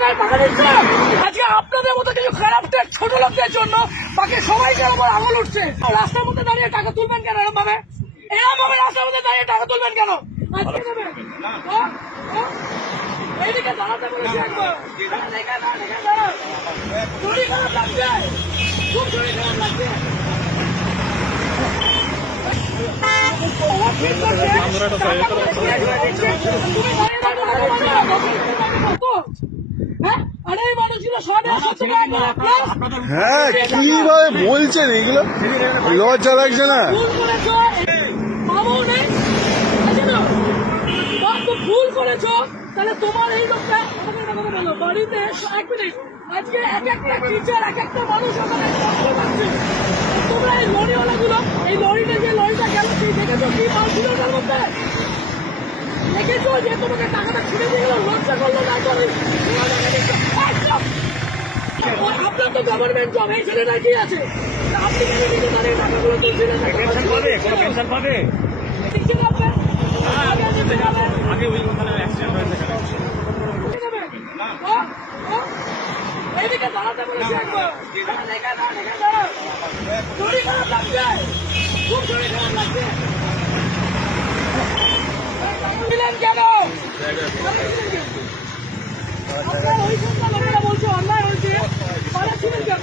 আজকে আপনাদের মতো কিছু খারাপ ছোট লোকদের জন্য বাকি সবাইকে ওপর আঙুল উঠছে। রাস্তার মধ্যে দাঁড়িয়ে টাকা তুলবেন কেন এরকম ভাবে এরকম ভাবে রাস্তার মধ্যে দাঁড়িয়ে টাকা তুলবেন কেন? হ্যাঁ? হ্যাঁ? এইদিকে দাঁড়াতে বলেছি একবার। শরীর খারাপ লাগছে। খুব শরীর খারাপ লাগছে। সবাই হ্যাঁ? কীভাবে বলছেন এগুলো? লজ্জা লাগছে না। ভুল করেছ। করেছ। তাহলে তোমার এই লোকটা আমাকে একটা কথা বলো বাড়িতে এক মিনিট। আজকে এক একটা টিচার এক একটা মানুষ ওখানে তোমরা এই লরিওয়ালা গুলো এই লরিটা যে লরিটা গেল সেই দেখেছ কি মাল ছিল ওটার মধ্যে? দেখেছ যে তোমাকে টাকাটা ছিঁড়ে দিয়ে গেল লজ্জা করল না করে আপনার তো গভর্নমেন্ট জব এই ছেলেটা কি আছে? আপনি নিজে দাঁড়িয়ে টাকাগুলো তুলছিলেন পেনশন পাবে কোনো পেনশন পাবে? আগে দিতে যাবেন আগে ওই ওখানে অ্যাক্সিডেন্ট হয়েছে এইদিকে দাঁড়াতে বলেছি একবার। দেখা না দেখা দাঁড়াও। খারাপ লাগছে। খুব খারাপ লাগছে দিলেন কেন আপনার ওই সন্ধ্যা লোকেরা বলছে অন্যায় হয়েছে পালাচ্ছিলেন কেন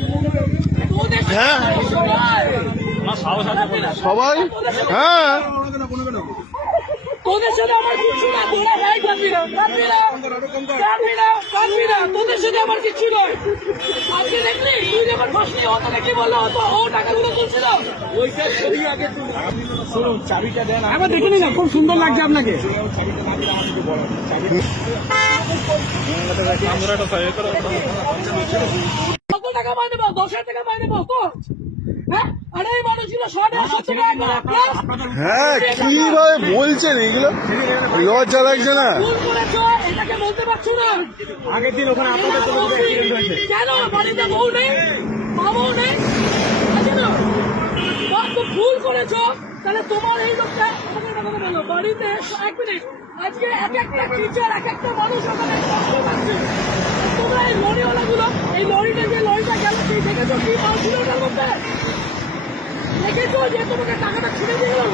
হ্যাঁ। সবাই? হ্যাঁ। তোদের সাথে আমার কিছু না তোরা ভাই কাঁদবি না। কাঁদবি না কাঁদবি না কাঁদবি না। তোদের সাথে আমার কিছু নয় আজকে দেখলি? তুই যখন বসলি ও তাহলে বলল তো ও টাকাগুলো তুলছিল। একবার দেখে নিন খুব সুন্দর লাগছে আপনাকে। টাকা মাইনে পাও দশ হাজার টাকা মাইনে পাও তো হ্যাঁ? হ্যাঁ কীভাবে বলছেন এগুলো? লজ্জা লাগছে না। এটাকে বলতে পারছ না। আগের দিন ওখানে আপনাদের কোনো অ্যাক্সিডেন্ট হয়েছে। কেন? বাড়িতে বউ নেই? মামাও নেই? আছে না। বা তো ভুল করেছ তাহলে তোমার এই লোকটা বাড়িতে এক মিনিট। আজকে এক একটা টিচার এক একটা মানুষ ওখানে তোমরা এই লরিওয়ালা গুলো এই লরিটা যে লরিটা গেল সেই দেখেছ যে তোমাকে টাকাটা ছিঁড়ে দিয়ে গেল